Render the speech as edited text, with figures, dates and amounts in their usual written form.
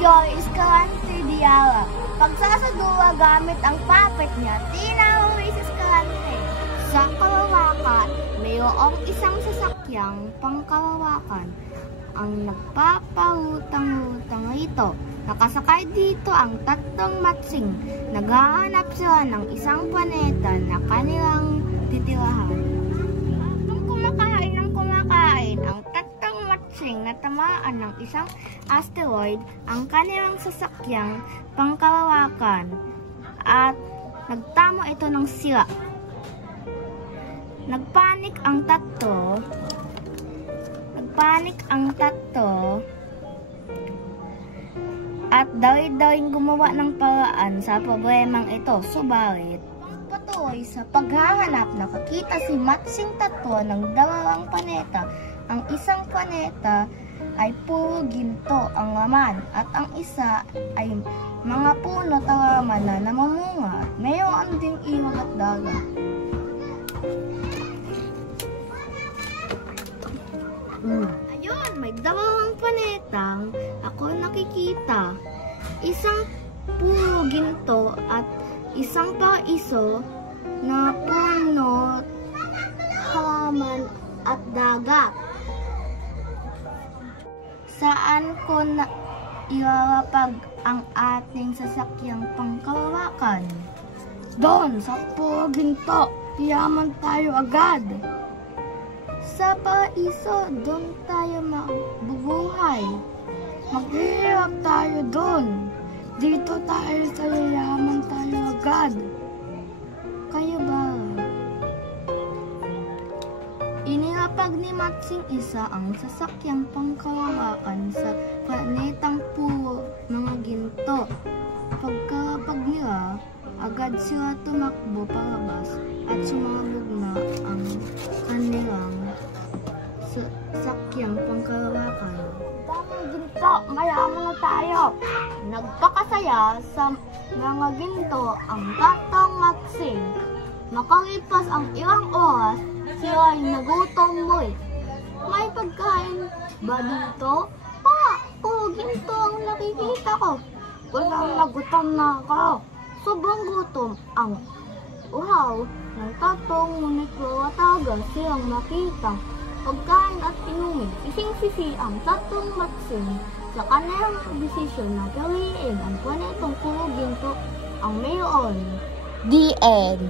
Joy Escalante Diala. Pagsasadua gamit ang puppet niya, tinawag Mrs. Escalante. Sa kalawakan, mayroong isang sasakyang pangkalawakan ang nagpapahutang-hutang rito. Nakasakay dito ang tatlong matsing. Naghahanap sila ng isang planeta na kanilang titirahan. Nung kumakain ang tatlong matsing na tamaan ng isang asteroid ang kanilang sasakyang pangkalawakan at nagtamo ito ng sira. Nagpanik ang tatlo at dawid-dawing gumawa ng paraan sa problemang ito. Subalit, patuloy sa paghahanap, nakakita si Matsing tatlo ng dalawang planeta. Ang isang planeta ay puro ginto ang laman at ang isa ay mga puno at halaman na namumunga. Mayroon ding iwag at dagat. Ayun, may dalawang planetang ako nakikita. Isang puro ginto at isang paraiso na puno, halaman at dagat. Saan ko na ilalapag ang ating sasakyang pangkalawakan? Doon, sa puro ginto. Yaman tayo agad. Sa paraiso, doon tayo mabubuhay. Maghihirap tayo doon. Dito tayo sa yayaman tayo agad. Kayo ba? Inilapag ni Matsing isa ang sasakyang pangkalawakan sa planetang puro mga ginto. Pagkalapag nila, agad sila tumakbo palabas at sumabog na ang kanilang sasakyang pangkalawakan. Daming ginto, mayaman na tayo. Nagpakasaya sa mga ginto ang tatlong Matsing. Makalipas ang ilang oras, sila ay nagutom muli. May pagkain ba dito? Puro ginto ang nakikita ko. Walang nagutom na ako. Sobrang gutom ang uhaw ng tatlong, ngunit wawatagan silang makita. Pagkain at inumin, sising-sisi ang tatlong Matsing sa kanilang desisyon na gawin ang planetong puro ginto ang mayroon. The end.